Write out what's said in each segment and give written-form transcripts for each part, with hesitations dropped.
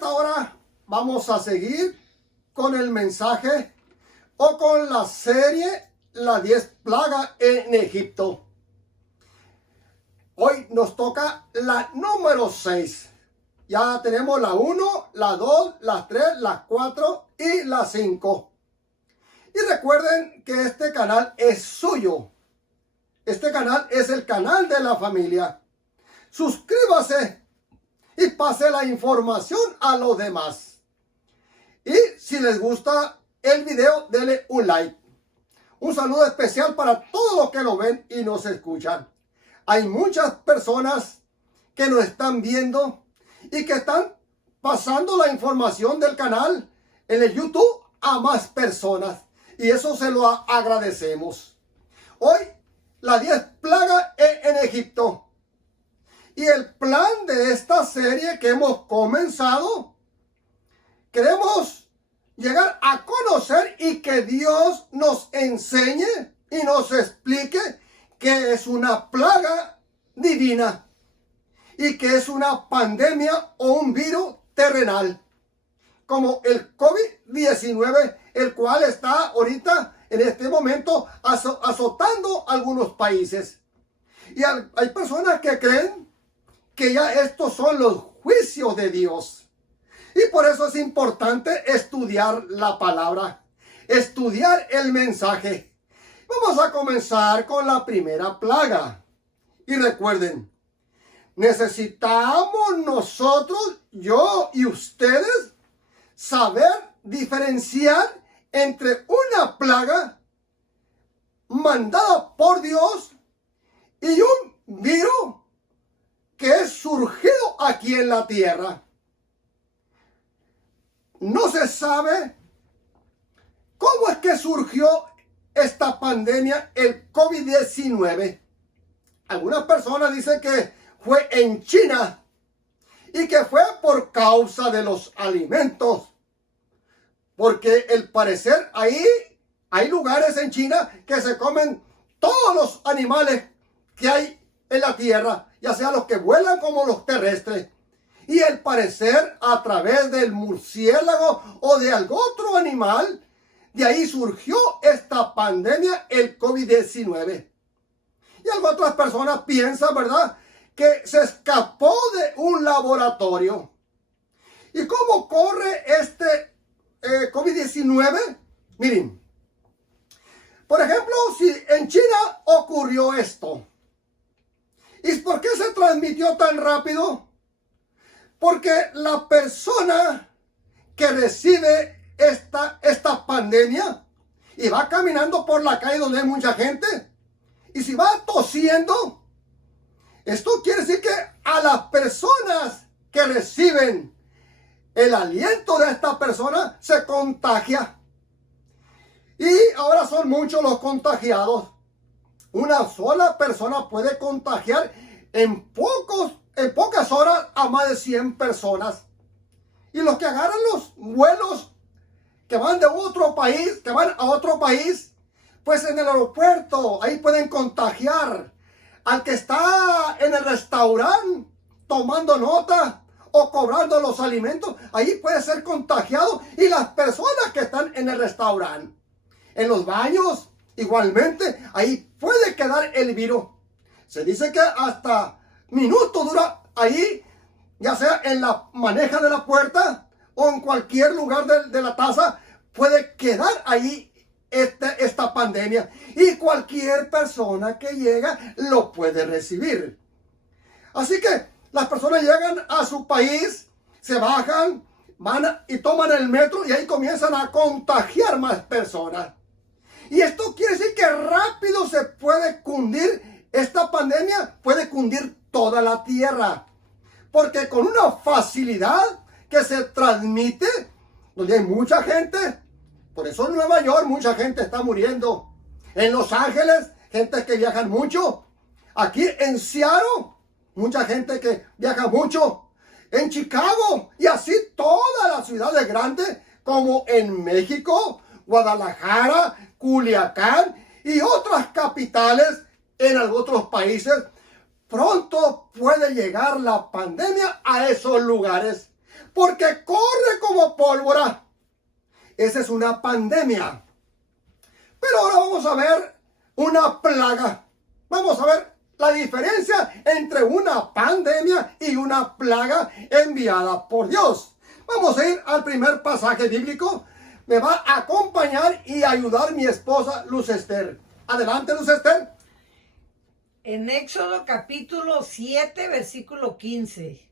esta hora vamos a seguir con el mensaje o con la serie Las 10 plagas en Egipto. Hoy nos toca la número 6. Ya tenemos la 1, la 2, la 3, la 4 y la 5. Y recuerden que este canal es suyo. Este canal es el canal de la familia. Suscríbase y pase la información a los demás. Y si les gusta el video, denle un like. Un saludo especial para todos los que lo ven y nos escuchan. Hay muchas personas que nos están viendo y que están pasando la información del canal en el YouTube a más personas. Y eso se lo agradecemos. Hoy, las 10 plagas en Egipto. Y el plan de esta serie que hemos comenzado, queremos llegar a conocer y que Dios nos enseñe y nos explique que es una plaga divina y que es una pandemia o un virus terrenal, como el COVID-19, el cual está ahorita en este momento azotando algunos países. Y hay personas que creen que ya estos son los juicios de Dios. Y por eso es importante estudiar la palabra, estudiar el mensaje. Vamos a comenzar con la primera plaga. Y recuerden, necesitamos nosotros, yo y ustedes, saber diferenciar entre una plaga mandada por Dios y un virus que es surgido aquí en la tierra. No se sabe cómo es que surgió esta pandemia, el COVID-19. Algunas personas dicen que fue en China y que fue por causa de los alimentos. Porque al parecer ahí hay lugares en China que se comen todos los animales que hay en la tierra, ya sea los que vuelan como los terrestres. Y al parecer a través del murciélago o de algún otro animal, de ahí surgió esta pandemia, el COVID-19. Y algunas otras personas piensan, ¿verdad?, que se escapó de un laboratorio. ¿Y cómo corre este COVID-19? Miren, por ejemplo, si en China ocurrió esto, ¿y por qué se transmitió tan rápido? Porque la persona que recibe esta pandemia y va caminando por la calle donde hay mucha gente, y si va tosiendo, esto quiere decir que a las personas que reciben el aliento de esta persona se contagia. Y ahora son muchos los contagiados. Una sola persona puede contagiar en pocas horas a más de 100 personas. Y los que agarran los vuelos que van de otro país, que van a otro país, pues en el aeropuerto, ahí pueden contagiar al que está en el restaurante tomando nota o cobrando los alimentos. Ahí puede ser contagiado, y las personas que están en el restaurante, en los baños, igualmente, ahí puede quedar el virus. Se dice que hasta minutos dura ahí, ya sea en la maneja de la puerta o en cualquier lugar de la taza, puede quedar ahí esta pandemia. Y cualquier persona que llega lo puede recibir. Así que las personas llegan a su país, se bajan, van y toman el metro y ahí comienzan a contagiar más personas. Y esto quiere decir que rápido se puede cundir, esta pandemia puede cundir toda la tierra. Porque con una facilidad que se transmite, donde hay mucha gente, por eso en Nueva York mucha gente está muriendo. En Los Ángeles, gente que viajan mucho. Aquí en Seattle, mucha gente que viaja mucho. En Chicago y así todas las ciudades grandes, como en México, Guadalajara, Culiacán y otras capitales en otros países. Pronto puede llegar la pandemia a esos lugares. porque corre como pólvora. Esa es una pandemia. Pero ahora vamos a ver una plaga. Vamos a ver la diferencia entre una pandemia y una plaga enviada por Dios. Vamos a ir al primer pasaje bíblico. Me va a acompañar y ayudar mi esposa Luz Esther. Adelante, Luz Esther. En Éxodo capítulo 7, versículo 15.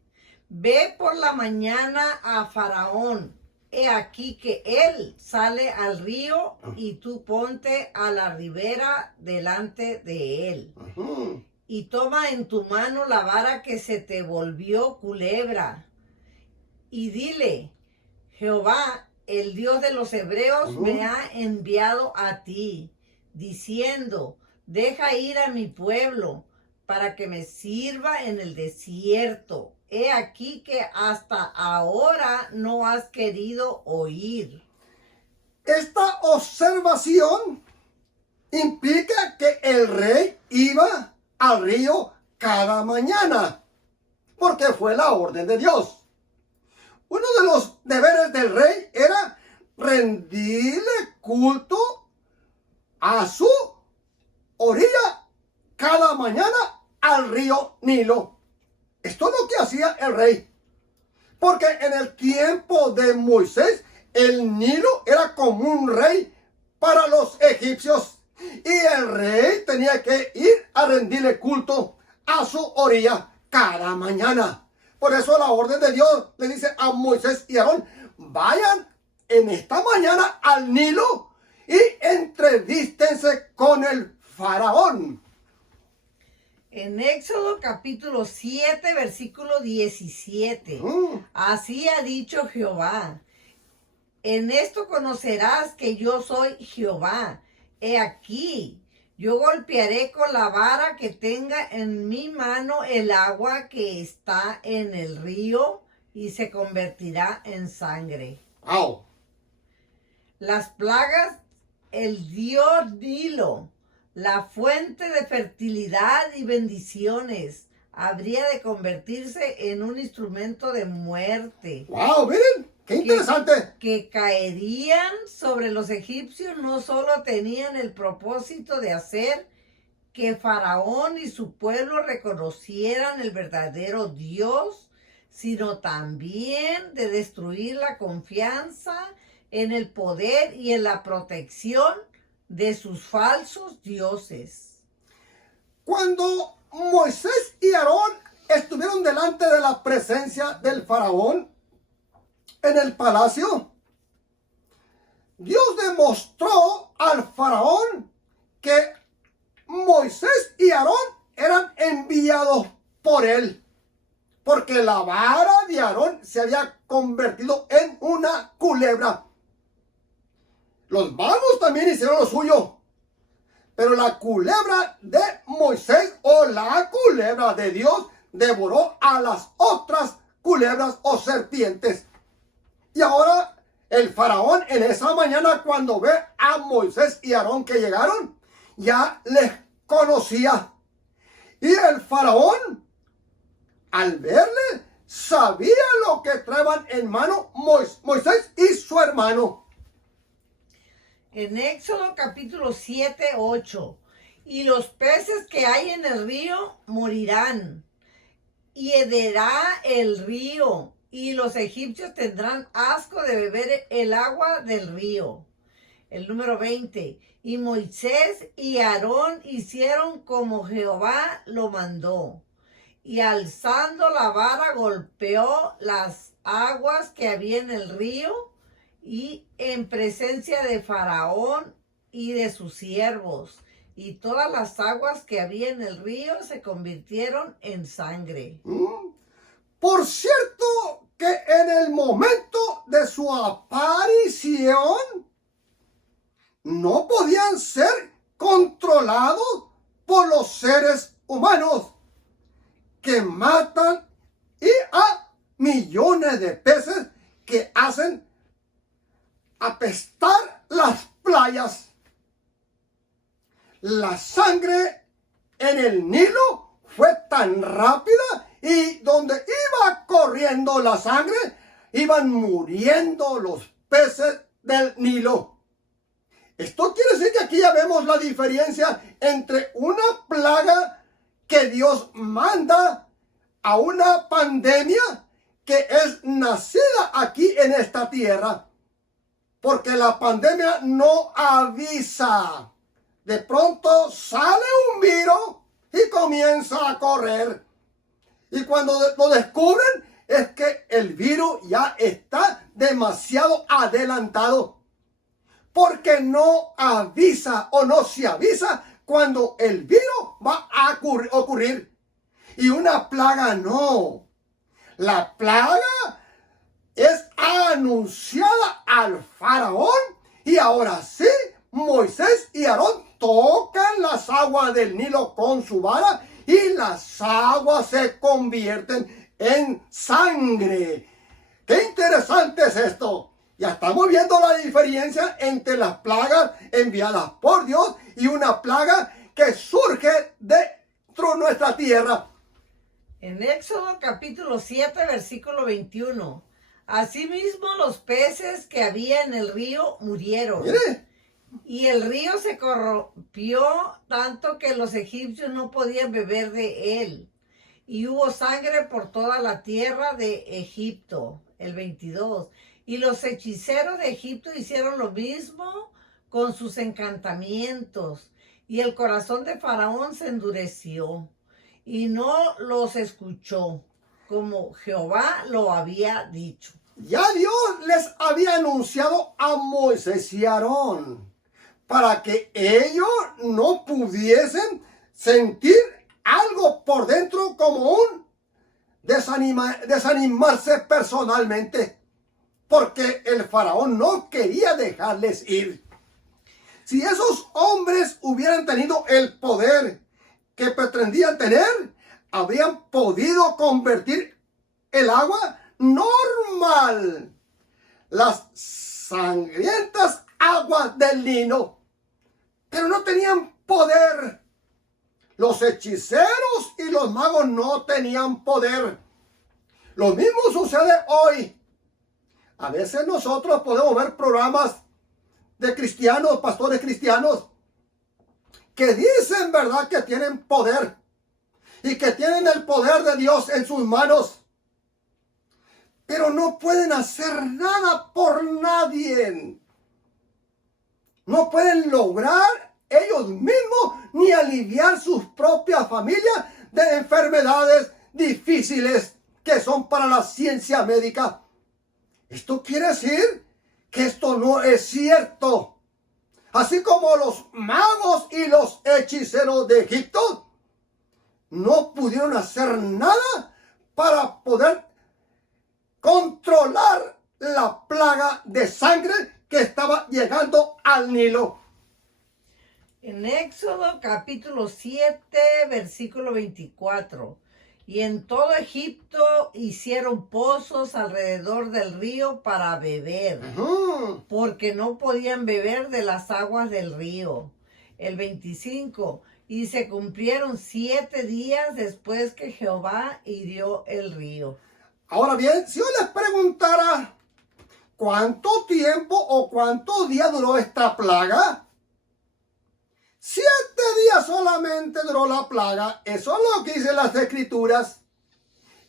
Ve por la mañana a Faraón. He aquí que él sale al río y tú ponte a la ribera delante de él. Y toma en tu mano la vara que se te volvió culebra. Y dile, Jehová, el Dios de los hebreos, me ha enviado a ti, diciendo, deja ir a mi pueblo para que me sirva en el desierto. He aquí que hasta ahora no has querido oír. Esta observación implica que el rey iba al río cada mañana, porque fue la orden de Dios. Uno de los deberes del rey era rendirle culto a su orilla cada mañana al río Nilo. Esto es lo que hacía el rey. Porque en el tiempo de Moisés, el Nilo era como un rey para los egipcios. Y el rey tenía que ir a rendirle culto a su orilla cada mañana. Por eso la orden de Dios le dice a Moisés y Aarón, vayan en esta mañana al Nilo y entrevístense con el faraón. En Éxodo capítulo 7, versículo 17. Así ha dicho Jehová. En esto conocerás que yo soy Jehová. He aquí, yo golpearé con la vara que tenga en mi mano el agua que está en el río y se convertirá en sangre. ¡Au! Las plagas, el dios Nilo, la fuente de fertilidad y bendiciones, habría de convertirse en un instrumento de muerte. ¡Wow! Miren, qué interesante. Que caerían sobre los egipcios. No solo tenían el propósito de hacer que Faraón y su pueblo reconocieran el verdadero Dios, sino también de destruir la confianza en el poder y en la protección de sus falsos dioses. Cuando Moisés y Aarón estuvieron delante de la presencia del faraón en el palacio, Dios demostró al faraón que Moisés y Aarón eran enviados por él, porque la vara de Aarón se había convertido en una culebra. Los magos también hicieron lo suyo, pero la culebra de Moisés o la culebra de Dios devoró a las otras culebras o serpientes. Y ahora el faraón en esa mañana, cuando ve a Moisés y Aarón que llegaron, ya les conocía. Y el faraón, al verle, sabía lo que traían en mano Moisés y su hermano. En Éxodo capítulo 7, 8. Y los peces que hay en el río morirán, y hederá el río, y los egipcios tendrán asco de beber el agua del río. El número 20. Y Moisés y Aarón hicieron como Jehová lo mandó. Y alzando la vara golpeó las aguas que había en el río, y en presencia de Faraón y de sus siervos. Y todas las aguas que había en el río se convirtieron en sangre. Por cierto que en el momento de su aparición no podían ser controlados por los seres humanos que matan y a millones de peces que hacen apestar las playas. La sangre en el Nilo fue tan rápida y donde iba corriendo la sangre, iban muriendo los peces del Nilo. Esto quiere decir que aquí ya vemos la diferencia entre una plaga que Dios manda a una pandemia que es nacida aquí en esta tierra. Porque la pandemia no avisa. De pronto sale un virus y comienza a correr. Y cuando lo descubren es que el virus ya está demasiado adelantado. Porque no avisa o no se avisa cuando el virus va a ocurrir. Y una plaga no. La plaga es anunciada al faraón y ahora sí, Moisés y Aarón tocan las aguas del Nilo con su vara y las aguas se convierten en sangre. ¡Qué interesante es esto! Ya estamos viendo la diferencia entre las plagas enviadas por Dios y una plaga que surge dentro de nuestra tierra. En Éxodo capítulo 7, versículo 21. Asimismo los peces que había en el río murieron. Mire. Y el río se corrompió tanto que los egipcios no podían beber de él. Y hubo sangre por toda la tierra de Egipto. El 22. Y los hechiceros de Egipto hicieron lo mismo con sus encantamientos. Y el corazón de Faraón se endureció. Y no los escuchó, como Jehová lo había dicho. Ya Dios les había anunciado a Moisés y Aarón para que ellos no pudiesen sentir algo por dentro como un desanimarse personalmente, porque el faraón no quería dejarles ir. Si esos hombres hubieran tenido el poder que pretendían tener, habrían podido convertir el agua normal, las sangrientas aguas del Nilo, pero no tenían poder. Los hechiceros y los magos no tenían poder. Lo mismo sucede hoy. A veces nosotros podemos ver programas de cristianos, pastores cristianos, que dicen, ¿verdad?, que tienen poder y que tienen el poder de Dios en sus manos, pero no pueden hacer nada por nadie. No pueden lograr ellos mismos ni aliviar sus propias familias de enfermedades difíciles que son para la ciencia médica. Esto quiere decir que esto no es cierto. Así como los magos y los hechiceros de Egipto no pudieron hacer nada para poder controlar la plaga de sangre que estaba llegando al Nilo. En Éxodo capítulo 7, versículo 24. Y en todo Egipto hicieron pozos alrededor del río para beber, porque no podían beber de las aguas del río. El 25. Y se cumplieron 7 días después que Jehová hirió el río. Ahora bien, si yo les preguntara cuánto tiempo o cuántos días duró esta plaga, 7 días solamente duró la plaga. Eso es lo que dicen las escrituras.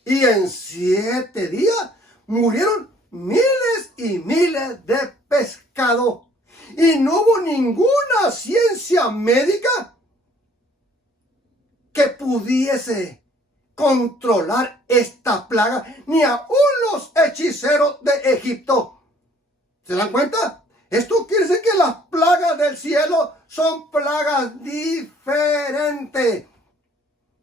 Y en 7 días murieron miles y miles de pescados. Y no hubo ninguna ciencia médica que pudiese controlar esta plaga, ni aún los hechiceros de Egipto. ¿Se dan cuenta? Esto quiere decir que las plagas del cielo son plagas diferentes,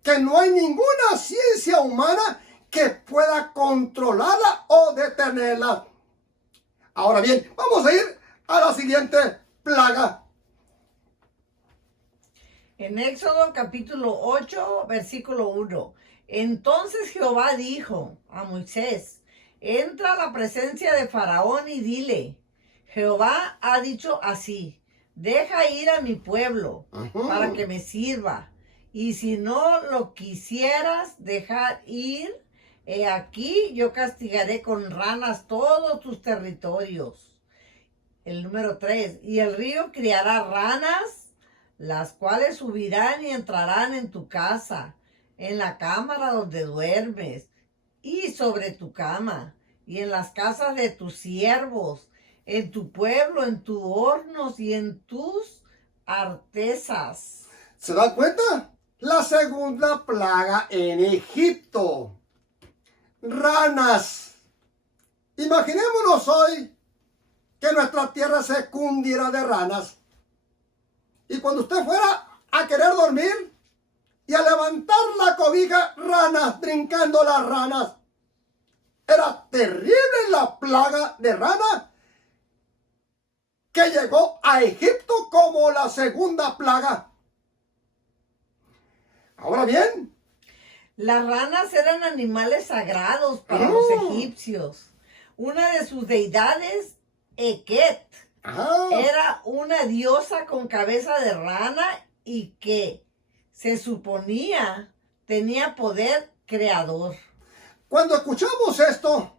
que no hay ninguna ciencia humana que pueda controlarla o detenerla. Ahora bien, vamos a ir a la siguiente plaga. En Éxodo capítulo 8, versículo 1. Entonces Jehová dijo a Moisés: entra a la presencia de Faraón y dile: Jehová ha dicho así: deja ir a mi pueblo para que me sirva. Y si no lo quisieras dejar ir, He aquí yo castigaré con ranas todos tus territorios. El número 3. Y el río criará ranas, las cuales subirán y entrarán en tu casa, en la cámara donde duermes, y sobre tu cama, y en las casas de tus siervos, en tu pueblo, en tus hornos y en tus artesas. ¿Se dan cuenta? La segunda plaga en Egipto. Ranas. Imaginémonos hoy que nuestra tierra se cundiera de ranas. Y cuando usted fuera a querer dormir y a levantar la cobija, ranas, brincando las ranas. Era terrible la plaga de ranas que llegó a Egipto como la segunda plaga. Ahora bien, las ranas eran animales sagrados para los egipcios. Una de sus deidades, Eket, era una diosa con cabeza de rana y que se suponía tenía poder creador. Cuando escuchamos esto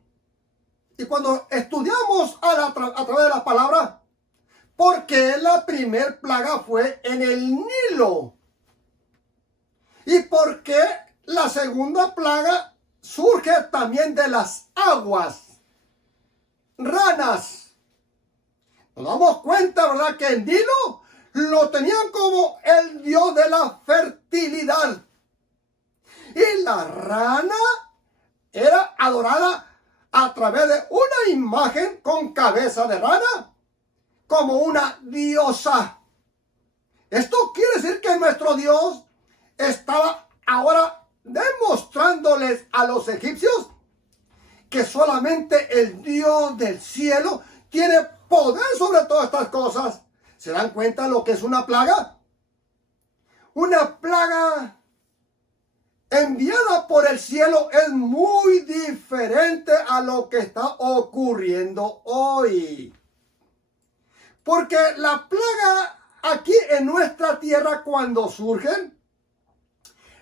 y cuando estudiamos a través de la palabra, ¿por qué la primer plaga fue en el Nilo? ¿Y por qué la segunda plaga surge también de las aguas? Ranas. Nos damos cuenta, ¿verdad?, que el Nilo lo tenían como el dios de la fertilidad. Y la rana era adorada a través de una imagen con cabeza de rana, como una diosa. Esto quiere decir que nuestro Dios estaba ahora demostrándoles a los egipcios que solamente el Dios del cielo tiene poder sobre todas estas cosas. ¿Se dan cuenta lo que es una plaga? Una plaga enviada por el cielo es muy diferente a lo que está ocurriendo hoy. Porque la plaga aquí en nuestra tierra, cuando surgen,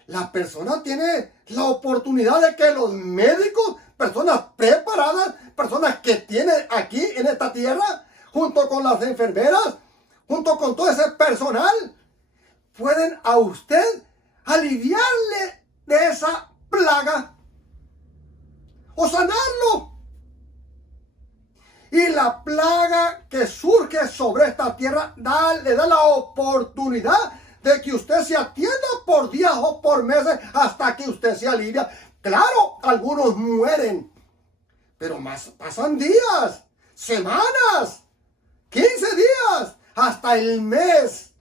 la persona tiene la oportunidad de que los médicos, personas preparadas, personas que tienen aquí en esta tierra, junto con las enfermeras, junto con todo ese personal, pueden a usted aliviarle de esa plaga o sanarlo. Y la plaga que surge sobre esta tierra le da la oportunidad de que usted se atienda por días o por meses hasta que usted se alivia. Claro, algunos mueren, pero pasan días, semanas, 15 días, hasta el mes.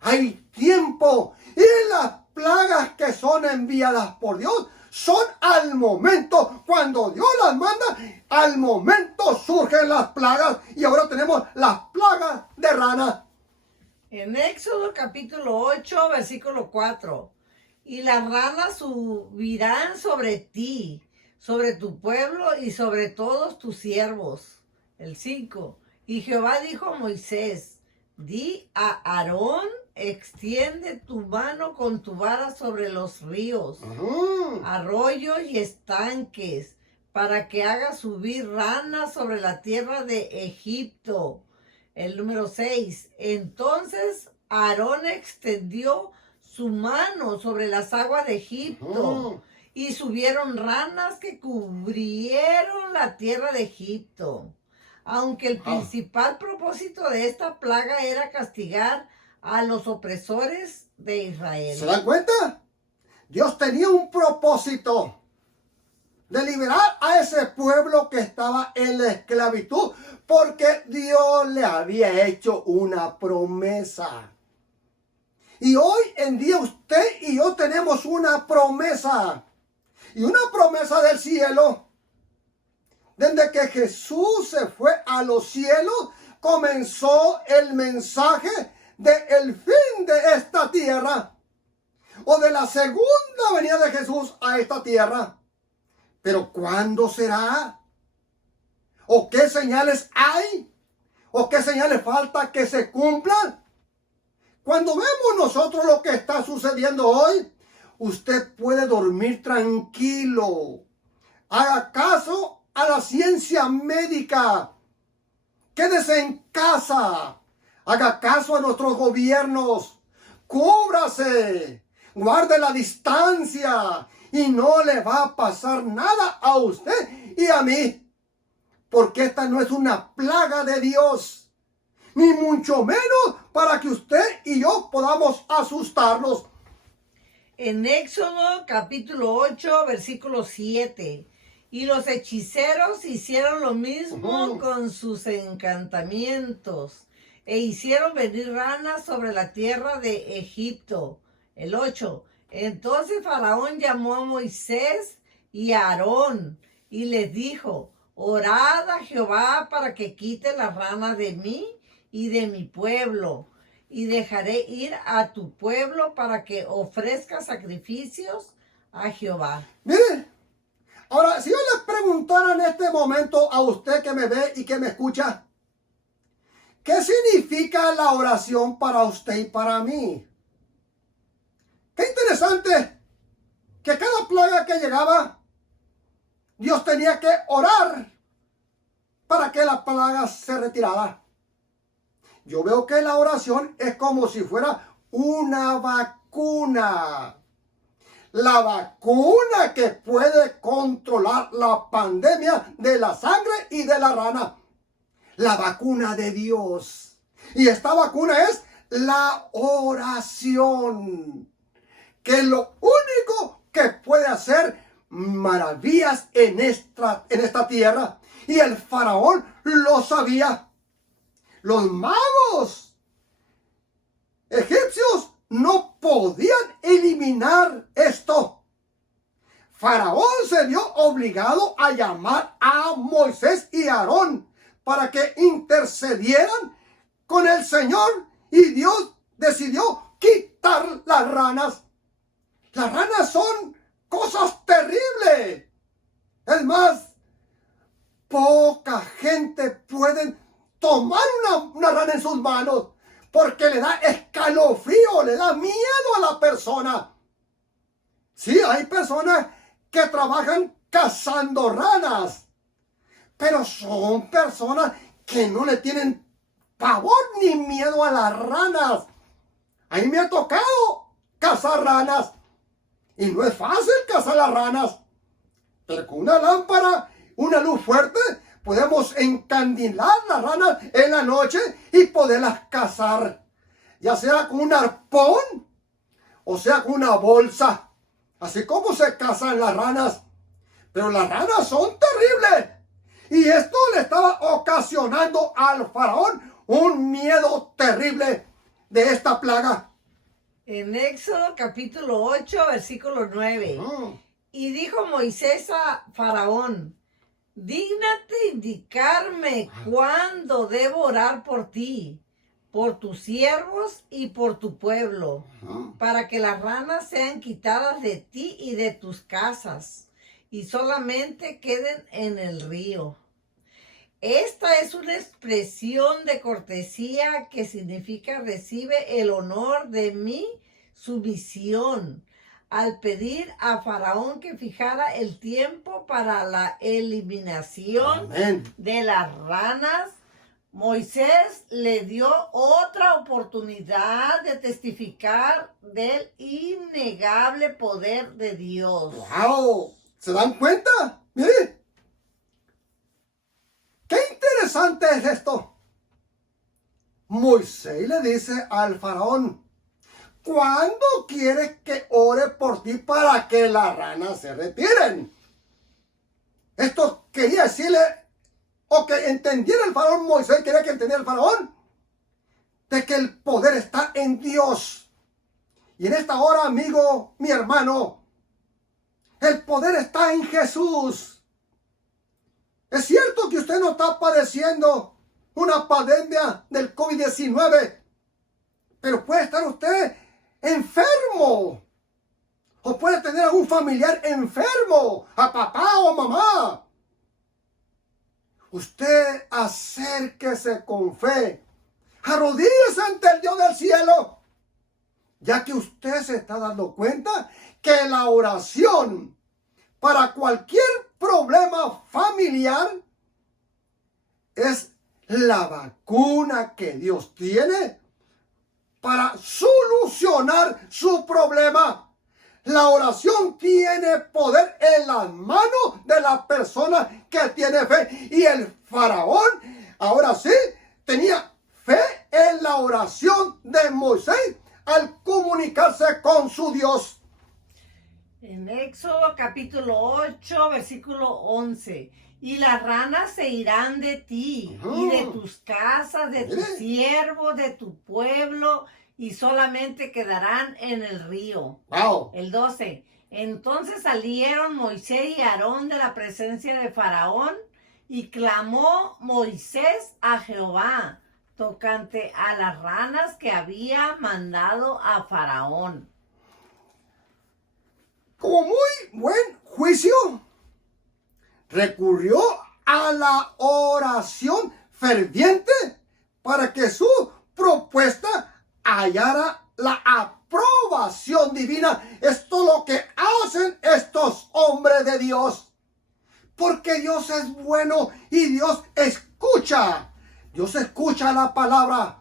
Hay tiempo, y las plagas que son enviadas por Dios son al momento. Cuando Dios las manda, al momento surgen las plagas, y ahora tenemos las plagas de rana. En Éxodo capítulo 8, versículo 4. Y las ranas subirán sobre ti, sobre tu pueblo y sobre todos tus siervos. El 5. Y Jehová dijo a Moisés, di a Aarón, extiende tu mano con tu vara sobre los ríos, arroyos y estanques, para que haga subir ranas sobre la tierra de Egipto. El número 6. Entonces Aarón extendió su mano sobre las aguas de Egipto y subieron ranas que cubrieron la tierra de Egipto. Aunque el principal propósito de esta plaga era castigar a los opresores de Israel. ¿Se dan cuenta? Dios tenía un propósito de liberar a ese pueblo que estaba en la esclavitud, porque Dios le había hecho una promesa. Y hoy en día usted y yo tenemos una promesa, y una promesa del cielo. Desde que Jesús se fue a los cielos, comenzó el mensaje del fin de esta tierra, o de la segunda venida de Jesús a esta tierra. Pero ¿cuándo será? ¿O qué señales hay? ¿O qué señales falta que se cumplan? Cuando vemos nosotros lo que está sucediendo hoy, usted puede dormir tranquilo. Haga caso a la ciencia médica. Quédese en casa. Haga caso a nuestros gobiernos. Cúbrase. Guarde la distancia. Y no le va a pasar nada a usted y a mí. Porque esta no es una plaga de Dios. Ni mucho menos para que usted y yo podamos asustarnos. En Éxodo capítulo 8, versículo 7. Y los hechiceros hicieron lo mismo con sus encantamientos. E hicieron venir ranas sobre la tierra de Egipto. El 8. Entonces Faraón llamó a Moisés y a Aarón y les dijo: orad a Jehová para que quite las ranas de mí y de mi pueblo. Y dejaré ir a tu pueblo para que ofrezca sacrificios a Jehová. Mire, ahora, si yo le preguntara en este momento a usted que me ve y que me escucha, ¿qué significa la oración para usted y para mí? Qué interesante que cada plaga que llegaba, Dios tenía que orar para que la plaga se retirara. Yo veo que la oración es como si fuera una vacuna. La vacuna que puede controlar la pandemia de la sangre y de la rana. La vacuna de Dios. Y esta vacuna es la oración. Que es lo único que puede hacer maravillas en esta tierra. Y el faraón lo sabía. Los magos egipcios no podían eliminar esto. Faraón se vio obligado a llamar a Moisés y Aarón para que intercedieran con el Señor, y Dios decidió quitar las ranas. Las ranas son cosas terribles. Es más, poca gente puede tomar una rana en sus manos porque le da escalofrío, le da miedo a la persona. Sí, hay personas que trabajan cazando ranas, pero son personas que no le tienen pavor ni miedo a las ranas. A mí me ha tocado cazar ranas y no es fácil cazar las ranas, pero con una lámpara, una luz fuerte, podemos encandilar las ranas en la noche y poderlas cazar, ya sea con un arpón o sea con una bolsa, así como se cazan las ranas. Pero las ranas son terribles, y esto le estaba ocasionando al faraón un miedo terrible de esta plaga. En Éxodo capítulo 8, versículo 9. Y dijo Moisés a Faraón: dígnate indicarme cuándo debo orar por ti, por tus siervos y por tu pueblo, para que las ranas sean quitadas de ti y de tus casas, y solamente queden en el río. Esta es una expresión de cortesía que significa recibe el honor de mi sumisión, al pedir a Faraón que fijara el tiempo para la eliminación de las ranas. Moisés le dio otra oportunidad de testificar del innegable poder de Dios. ¡Wow! ¿Se dan cuenta? ¡Mire! ¡Qué interesante es esto! Moisés le dice al faraón: ¿cuándo quieres que ore por ti para que las ranas se retiren? Esto quería decirle, o que entendiera el faraón, Moisés quería que entendiera el faraón, de que el poder está en Dios. Y en esta hora, amigo, mi hermano, el poder está en Jesús. Es cierto que usted no está padeciendo una pandemia del COVID-19, pero puede estar usted enfermo, o puede tener algún familiar enfermo, a papá o mamá. Usted acérquese con fe, arrodíllese ante el Dios del cielo, ya que usted se está dando cuenta que la oración para cualquier problema familiar es la vacuna que Dios tiene para solucionar su problema. La oración tiene poder en las manos de la persona que tiene fe. Y el faraón, ahora sí, tenía fe en la oración de Moisés al comunicarse con su Dios. En Éxodo capítulo 8, versículo 11. Y las ranas se irán de ti y de tus casas, de tus siervos, de tu pueblo, y solamente quedarán en el río. Wow. El 12. Entonces salieron Moisés y Aarón de la presencia de Faraón, y clamó Moisés a Jehová tocante a las ranas que había mandado a Faraón. Como muy buen juicio, recurrió a la oración ferviente para que su propuesta hallara la aprobación divina. Esto es lo que hacen estos hombres de Dios. Porque Dios es bueno y Dios escucha. Dios escucha la palabra.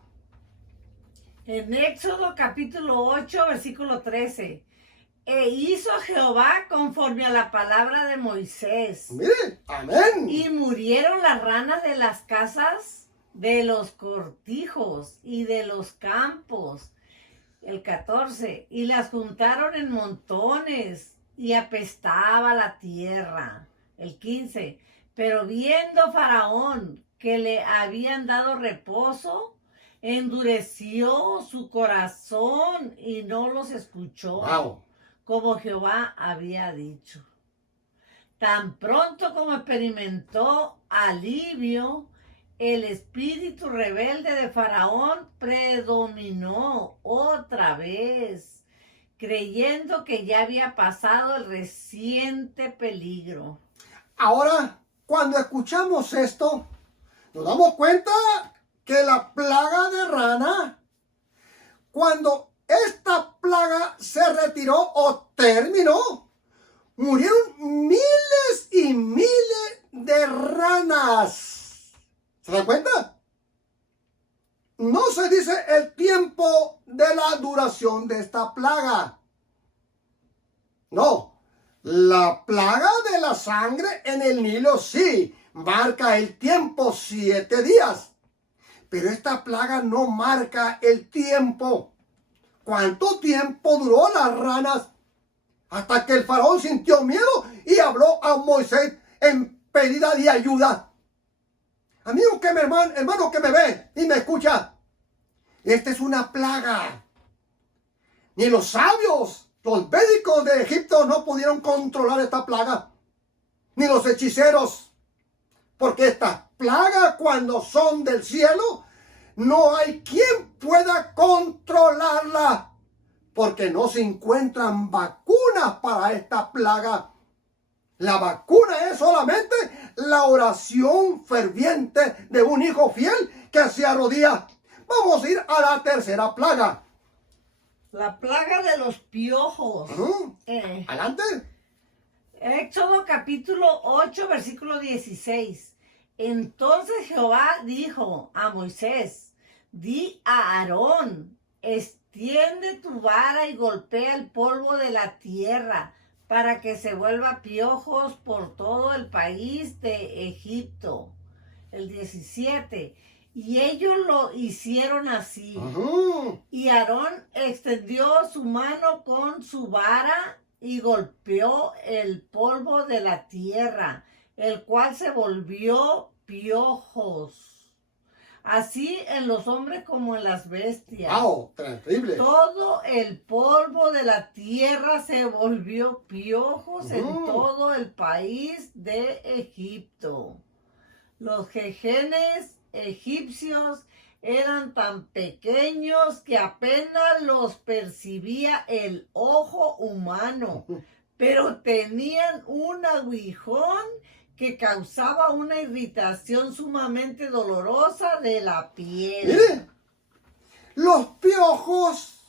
En Éxodo capítulo 8, versículo 13. E hizo Jehová conforme a la palabra de Moisés. Mire, amén. Y murieron las ranas de las casas, de los cortijos y de los campos. El 14. Y las juntaron en montones y apestaba la tierra. El 15. Pero viendo Faraón que le habían dado reposo, endureció su corazón y no los escuchó. Wow. Como Jehová había dicho. Tan pronto como experimentó alivio, el espíritu rebelde de Faraón predominó otra vez, creyendo que ya había pasado el reciente peligro. Ahora, cuando escuchamos esto, nos damos cuenta que la plaga de rana, cuando esta plaga se retiró o terminó, murieron miles y miles de ranas. ¿Se dan cuenta? No se dice el tiempo de la duración de esta plaga. No, la plaga de la sangre en el Nilo sí marca el tiempo, 7 días. Pero esta plaga no marca el tiempo. ¿Cuánto tiempo duró las ranas? Hasta que el faraón sintió miedo y habló a Moisés en pedida de ayuda. Amigo que me hermano que me ve y me escucha, esta es una plaga. Ni los sabios, los médicos de Egipto no pudieron controlar esta plaga. Ni los hechiceros. Porque esta plaga, cuando son del cielo, no hay quien pueda controlarla, porque no se encuentran vacunas para esta plaga. La vacuna es solamente la oración ferviente de un hijo fiel que se arrodilla. Vamos a ir a la tercera plaga. La plaga de los piojos. Adelante. Éxodo capítulo 8, versículo 16. Entonces Jehová dijo a Moisés, di a Aarón, extiende tu vara y golpea el polvo de la tierra para que se vuelva piojos por todo el país de Egipto. El 17. Y ellos lo hicieron así. Y Aarón extendió su mano con su vara y golpeó el polvo de la tierra, el cual se volvió piojos. Así en los hombres como en las bestias. ¡Wow! Terrible. Todo el polvo de la tierra se volvió piojos en todo el país de Egipto. Los jejenes egipcios eran tan pequeños que apenas los percibía el ojo humano, pero tenían un aguijón que causaba una irritación sumamente dolorosa de la piel. Mire, los piojos,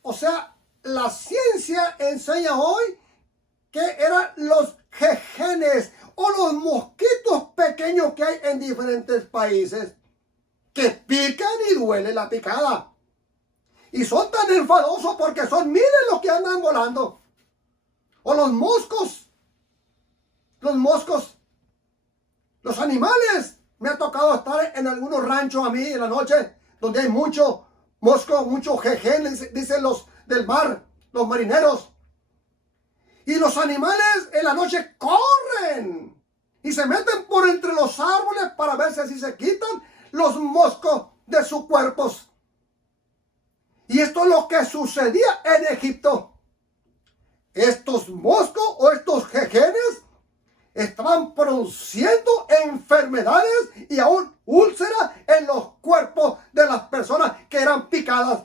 o sea, la ciencia enseña hoy que eran los jejenes o los mosquitos pequeños que hay en diferentes países, que pican y duele la picada. Y son tan enfadosos porque son miles los que andan volando. O los moscos, los animales. Me ha tocado estar en algunos ranchos a mí en la noche, donde hay mucho mosco, mucho jeje, dicen los del mar, los marineros. Y los animales en la noche corren y se meten por entre los árboles para ver si así se quitan los moscos de sus cuerpos. Y esto es lo que sucedía en Egipto. Estos moscos o estos jejenes estaban produciendo enfermedades y aún úlceras en los cuerpos de las personas que eran picadas.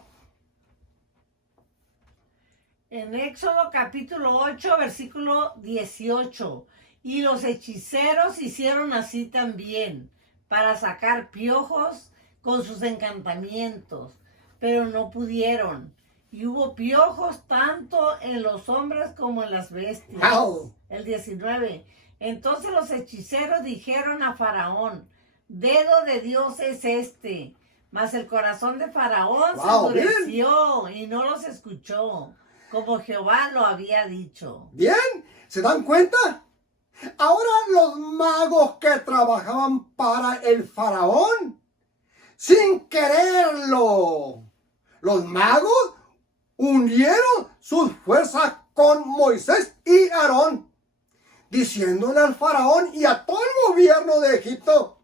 En Éxodo capítulo 8, versículo 18. Y los hechiceros hicieron así también, para sacar piojos con sus encantamientos, pero no pudieron. Y hubo piojos tanto en los hombres como en las bestias. Wow. El 19. Entonces los hechiceros dijeron a Faraón, dedo de Dios es este. Mas el corazón de Faraón se endureció y no los escuchó, como Jehová lo había dicho. Bien, ¿se dan cuenta? Ahora los magos que trabajaban para el faraón, sin quererlo, los magos unieron sus fuerzas con Moisés y Aarón, diciéndole al faraón y a todo el gobierno de Egipto,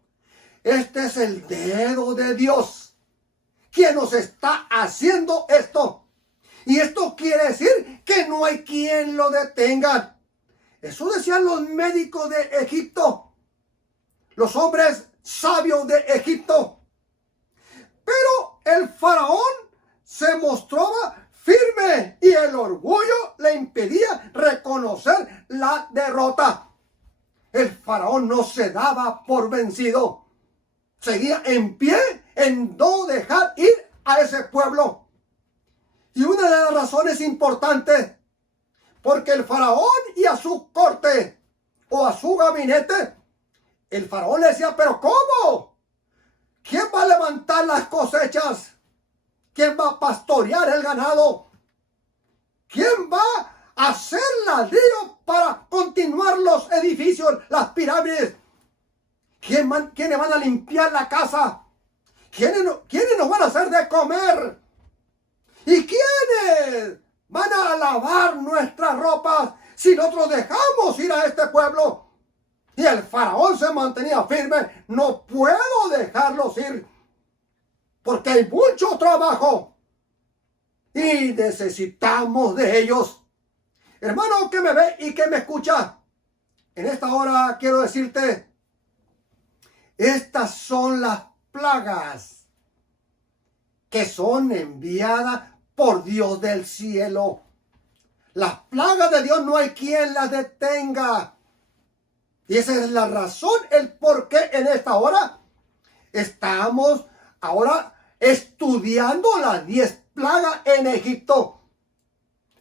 este es el dedo de Dios quien nos está haciendo esto. Y esto quiere decir que no hay quien lo detenga. Eso decían los médicos de Egipto, los hombres sabios de Egipto. Pero el faraón se mostraba firme y el orgullo le impedía reconocer la derrota. El faraón no se daba por vencido. Seguía en pie en no dejar ir a ese pueblo. Y una de las razones importantes, porque el faraón y a su corte o a su gabinete, el faraón le decía, pero ¿cómo? ¿Quién va a levantar las cosechas? ¿Quién va a pastorear el ganado? ¿Quién va a hacer ladrillo para continuar los edificios, las pirámides? ¿Quiénes van a limpiar la casa? ¿Quiénes nos van a hacer de comer? ¿Y quiénes van a lavar nuestras ropas si nosotros dejamos ir a este pueblo? Y el faraón se mantenía firme. No puedo dejarlos ir porque hay mucho trabajo y necesitamos de ellos. Hermano que me ve y que me escucha, en esta hora quiero decirte, estas son las plagas que son enviadas por Dios del cielo. Las plagas de Dios no hay quien las detenga. Y esa es la razón, el por qué en esta hora estamos ahora estudiando las 10 plagas en Egipto.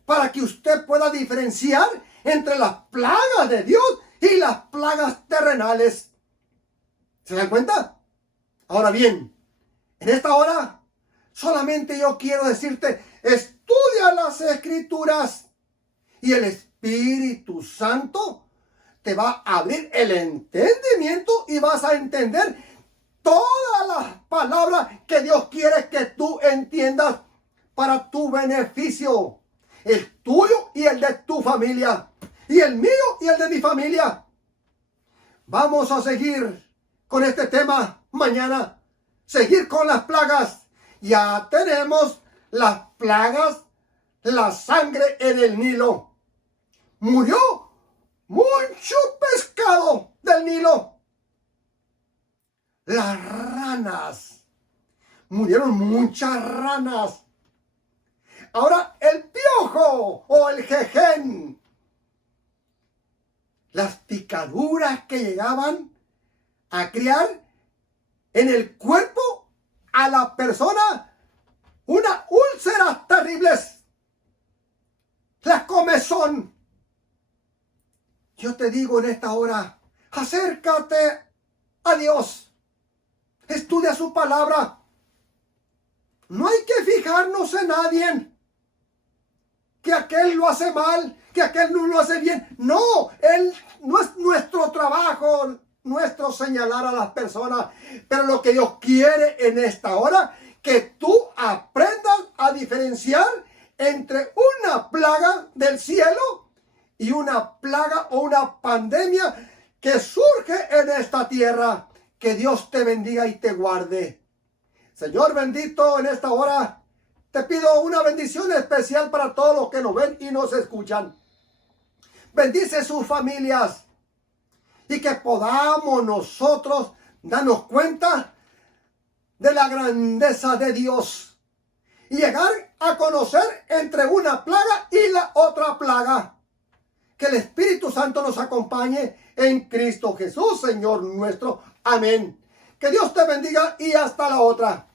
Para que usted pueda diferenciar entre las plagas de Dios y las plagas terrenales. ¿Se dan cuenta? Ahora bien, en esta hora solamente yo quiero decirte, estudia las Escrituras y el Espíritu Santo te va a abrir el entendimiento y vas a entender todas las palabras que Dios quiere que tú entiendas para tu beneficio, el tuyo y el de tu familia, y el mío y el de mi familia. Vamos a seguir con este tema mañana, seguir con las plagas. Ya tenemos las plagas, la sangre en el Nilo. Murió mucho pescado del Nilo. Las ranas. Murieron muchas ranas. Ahora el piojo o el jején. Las picaduras que llegaban a criar en el cuerpo a la persona unas úlceras terribles. La comezón. Yo te digo en esta hora, Acércate a Dios. Estudia su palabra. No hay que fijarnos en nadie. Que aquel lo hace mal, que aquel no lo hace bien. No, no es nuestro trabajo, nuestro señalar a las personas. Pero lo que Dios quiere en esta hora, que tú aprendas a diferenciar entre una plaga del cielo y una plaga o una pandemia que surge en esta tierra. Que Dios te bendiga y te guarde. Señor bendito, en esta hora te pido una bendición especial para todos los que nos ven y nos escuchan. Bendice sus familias y que podamos nosotros darnos cuenta de la grandeza de Dios y llegar a conocer entre una plaga y la otra plaga. Que el Espíritu Santo nos acompañe en Cristo Jesús, Señor nuestro. Amén. Que Dios te bendiga y hasta la otra.